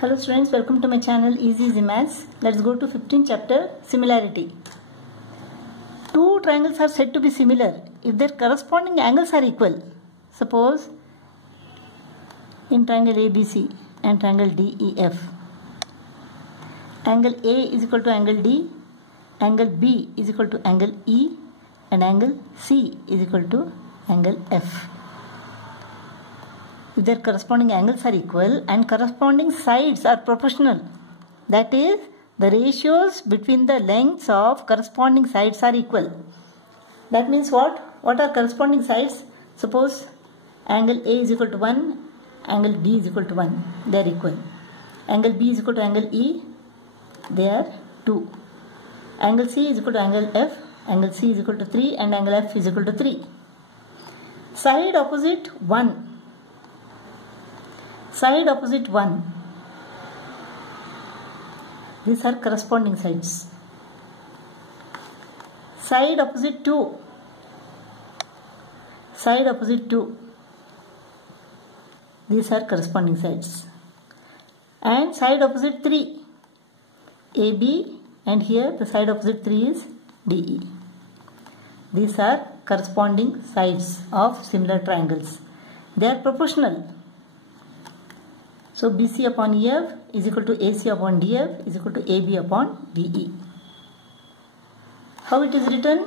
Hello students, welcome to my channel Easy Maths. Let's go to 15th chapter, similarity. Two triangles are said to be similar if their corresponding angles are equal. Suppose in triangle ABC and triangle DEF, angle A is equal to angle D, angle B is equal to angle E, and angle C is equal to angle F. If their corresponding angles are equal and corresponding sides are proportional, that is, the ratios between the lengths of corresponding sides are equal. That means what? What are corresponding sides? Suppose angle A is equal to 1, angle D is equal to 1. They are equal. Angle B is equal to angle E. They are 2. Angle C is equal to angle F. Angle C is equal to 3 and angle F is equal to 3. Side opposite 1. Side opposite 1. These are corresponding sides. Side opposite 2. Side opposite 2. These are corresponding sides. And side opposite 3. AB, and here the side opposite 3 is DE. These are corresponding sides of similar triangles. They are proportional. So BC upon EF is equal to AC upon DF is equal to AB upon DE. How it is written?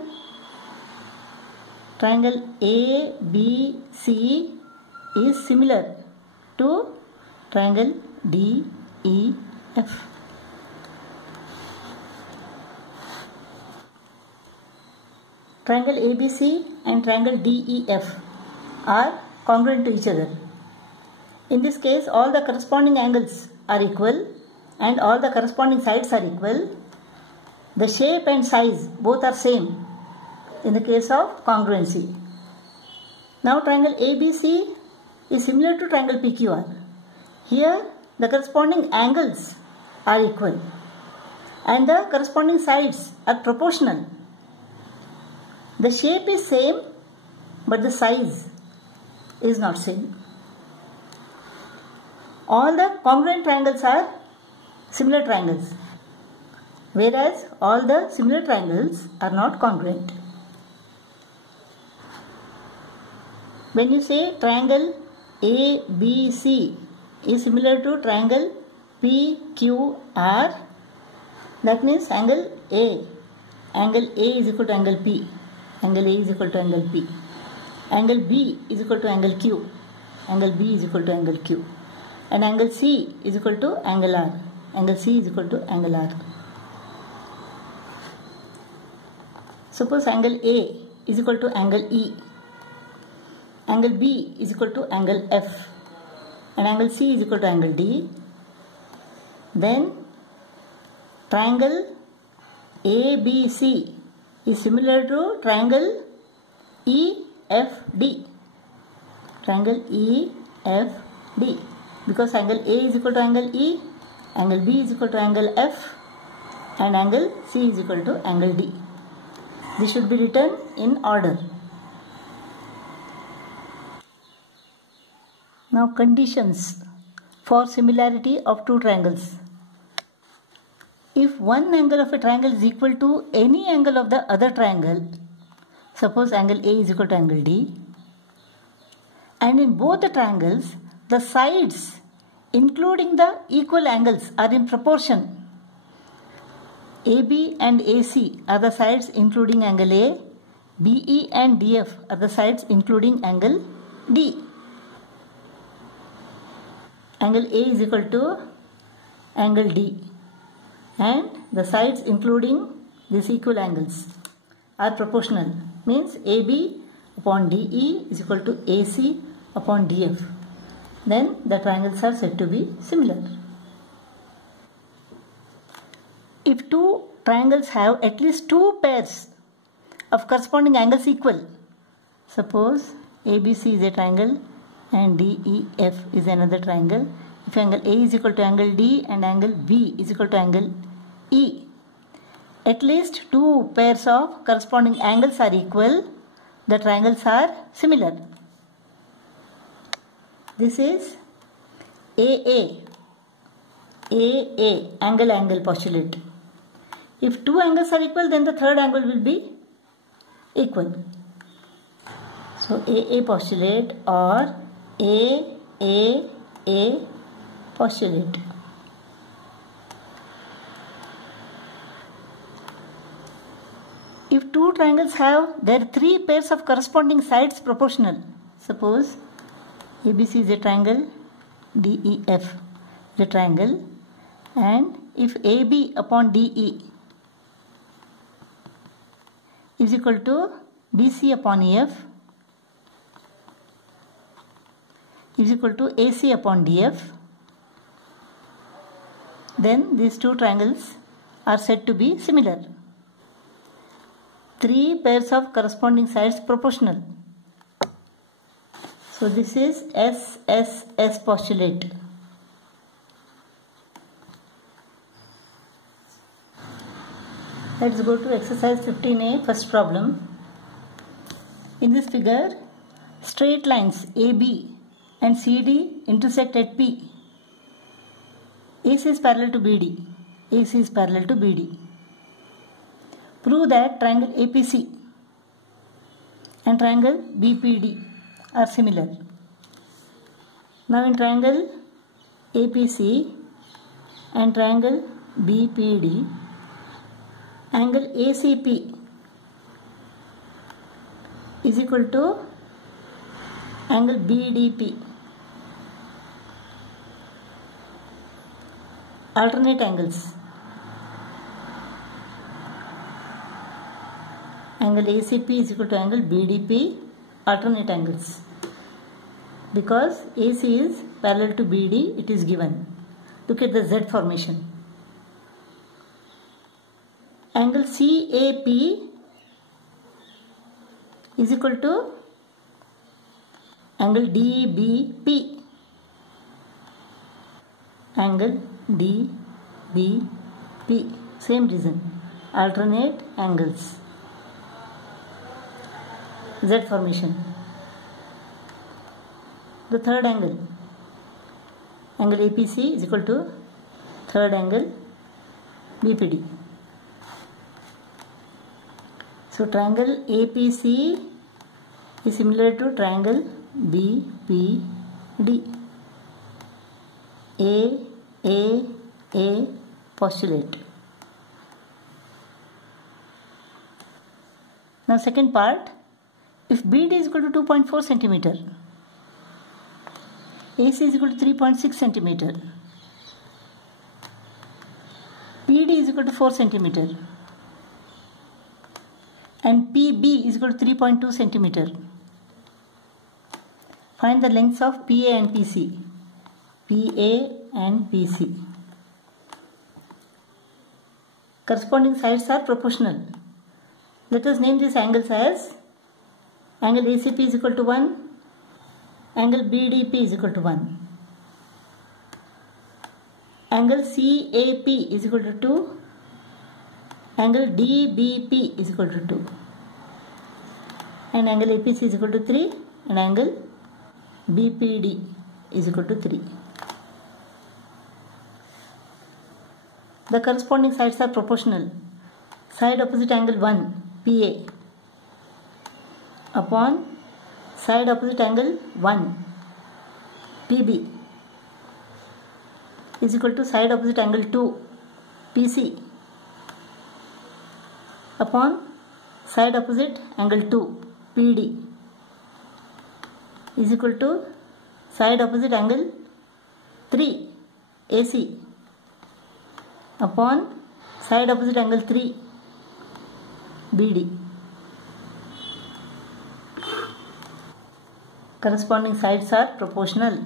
Triangle ABC is similar to triangle DEF. Triangle ABC and triangle DEF are congruent to each other. In this case, all the corresponding angles are equal and all the corresponding sides are equal. The shape and size both are same in the case of congruency. Now triangle ABC is similar to triangle PQR. Here the corresponding angles are equal and the corresponding sides are proportional. The shape is same but the size is not same. All the congruent triangles are similar triangles, whereas all the similar triangles are not congruent. When you say triangle ABC is similar to triangle PQR, that means angle A. Angle A is equal to angle P. Angle A is equal to angle P. Angle B is equal to angle Q. Angle B is equal to angle Q. And angle C is equal to angle R. Angle C is equal to angle R. Suppose angle A is equal to angle E. Angle B is equal to angle F. And angle C is equal to angle D. Then triangle ABC is similar to triangle EFD. Triangle EFD. Because angle A is equal to angle E, angle B is equal to angle F, and angle C is equal to angle D. This should be written in order. Now conditions for similarity of two triangles. If one angle of a triangle is equal to any angle of the other triangle, suppose angle A is equal to angle D, and in both the triangles, the sides including the equal angles are in proportion. AB and AC are the sides including angle A. BE and DF are the sides including angle D. Angle A is equal to angle D. And the sides including these equal angles are proportional. Means AB upon DE is equal to AC upon DF. Then the triangles are said to be similar. If two triangles have at least two pairs of corresponding angles equal, suppose ABC is a triangle and DEF is another triangle. If angle A is equal to angle D and angle B is equal to angle E, at least two pairs of corresponding angles are equal, the triangles are similar. This is AA AA, angle postulate. If two angles are equal, then the third angle will be equal. So AA postulate or AAA postulate. If two triangles have their three pairs of corresponding sides proportional, suppose ABC is a triangle, DEF is a triangle, and if AB upon DE is equal to BC upon EF is equal to AC upon DF, then these two triangles are said to be similar. Three pairs of corresponding sides proportional. So this is SSS postulate. Let's go to exercise 15A, first problem. In this figure, straight lines AB and CD intersect at P. AC is parallel to BD. AC is parallel to BD. Prove that triangle APC and triangle BPD are similar. Now in triangle APC and triangle BPD, angle ACP is equal to angle BDP. Alternate angles. Angle ACP is equal to angle BDP, alternate angles. Because AC is parallel to BD, it is given. Look at the Z formation. Angle CAP is equal to angle DBP. Angle DBP. Same reason. Alternate angles. Z formation. The third angle. Angle APC is equal to third angle BPD. So triangle APC is similar to triangle BPD. A postulate. Now second part. If BD is equal to 2.4 cm, AC is equal to 3.6 cm, PD is equal to 4 cm, and PB is equal to 3.2 cm. Find the lengths of PA and PC. PA and PC. Corresponding sides are proportional. Let us name these angles as angle ACP is equal to 1, angle BDP is equal to 1, angle CAP is equal to 2, angle DBP is equal to 2, and angle APC is equal to 3, and angle BPD is equal to 3. The corresponding sides are proportional. Side opposite angle 1, PA, upon side opposite angle 1, PB, is equal to side opposite angle 2, PC, upon side opposite angle 2, PD, is equal to side opposite angle 3, AC, upon side opposite angle 3, BD. Corresponding sides are proportional.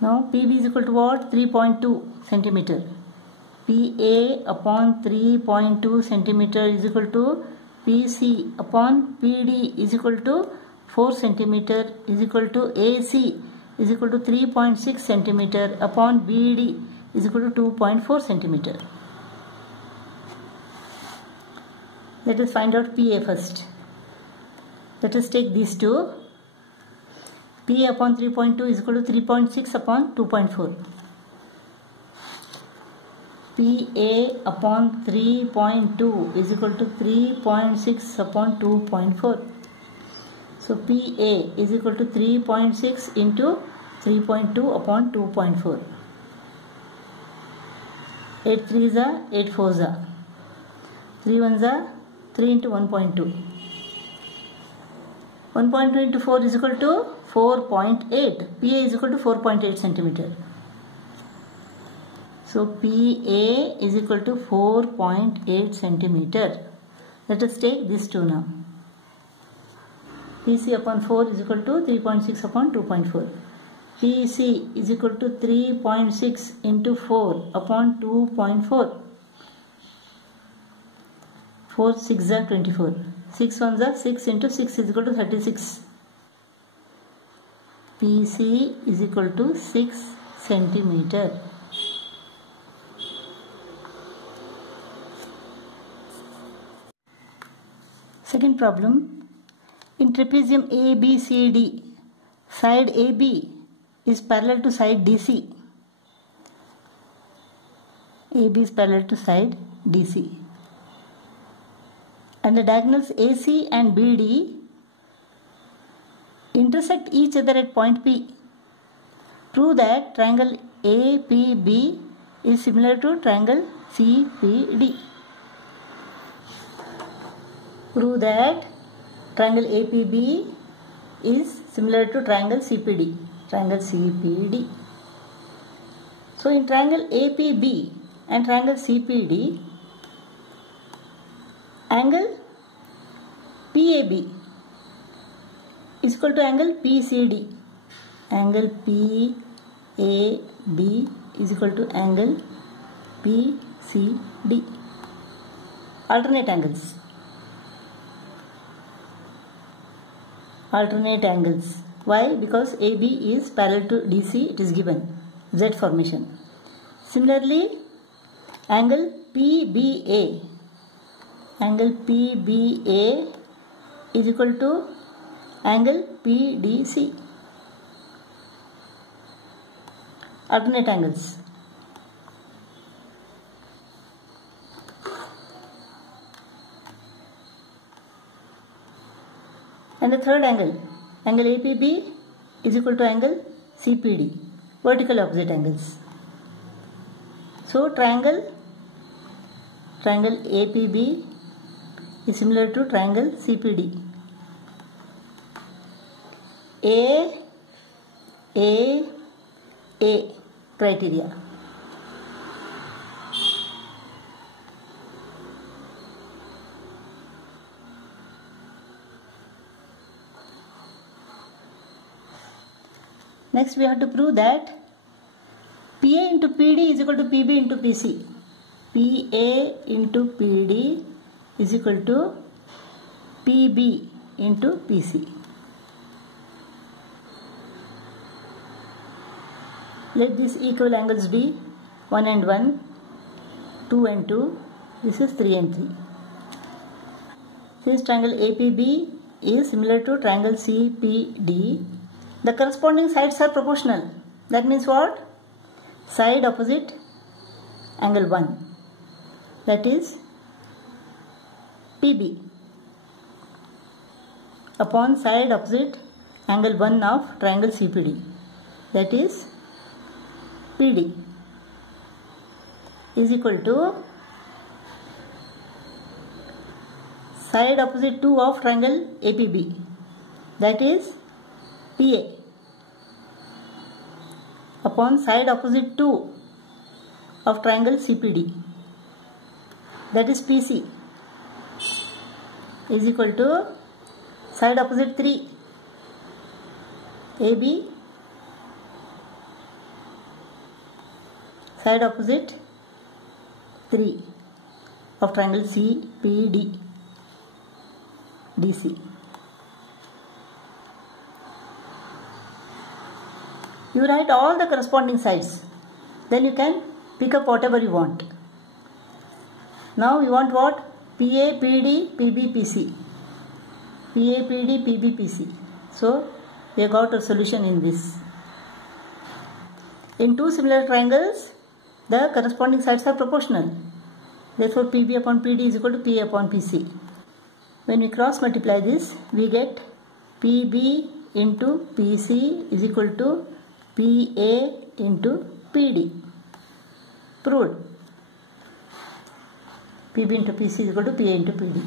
Now PB is equal to what? 3.2 cm. PA upon 3.2 cm is equal to PC upon PD is equal to 4 cm is equal to AC is equal to 3.6 cm upon BD is equal to 2.4 cm. Let us find out PA first. Let us take these two. PA upon 3.2 is equal to 3.6 upon 2.4. PA upon 3.2 is equal to 3.6 upon 2.4. So PA is equal to 3.6 into 3.2 upon 2.4. 8 3s are 8 4s are 3 1s are 3 into 1.2. 1.2 into 4 is equal to 4.8. PA is equal to 4.8 centimeter. So PA is equal to 4.8 centimeter. Let us take this two now. PC upon 4 is equal to 3.6 upon 2.4. PC is equal to 3.6 into 4 upon 2.4. 4 6 are 24. 6 1s are 6 into 6 is equal to 36. PC is equal to 6 centimeter. Second problem. In trapezium ABCD, side AB is parallel to side DC. AB is parallel to side DC. And the diagonals AC and BD intersect each other at point P. Prove that triangle APB is similar to triangle CPD. Prove that triangle APB is similar to triangle CPD. Triangle CPD. So in triangle APB and triangle CPD, angle PAB is equal to angle PCD. Angle PAB is equal to angle PCD. Alternate angles. Alternate angles. Why? Because AB is parallel to DC, it is given. Z formation. Similarly, angle PBA. Angle PBA is equal to angle PDC. Alternate angles. And the third angle, angle APB is equal to angle CPD, vertical opposite angles. So triangle APB is similar to triangle CPD. A criteria. Next we have to prove that PA into PD is equal to PB into PC. PA into PD is equal to PB into PC. Let these equal angles be 1 and 1, 2 and 2, this is 3 and 3. Since triangle APB is similar to triangle CPD, the corresponding sides are proportional. That means what? Side opposite angle 1. That is PB upon side opposite angle 1 of triangle CPD. That is PD is equal to side opposite 2 of triangle APB. That is PA upon side opposite 2 of triangle CPD, that is PC, is equal to side opposite 3 AB, side opposite 3 of triangle CPD, DC. You write all the corresponding sides, then you can pick up whatever you want. Now you want what? PA, PD, PB, PC. PA, PD, PB, PC. So we got a solution in this. In two similar triangles, the corresponding sides are proportional. Therefore, PB upon PD is equal to PA upon PC. When we cross multiply this, we get PB into PC is equal to PA into PD. Proved. PB into PC is equal to PA into PD.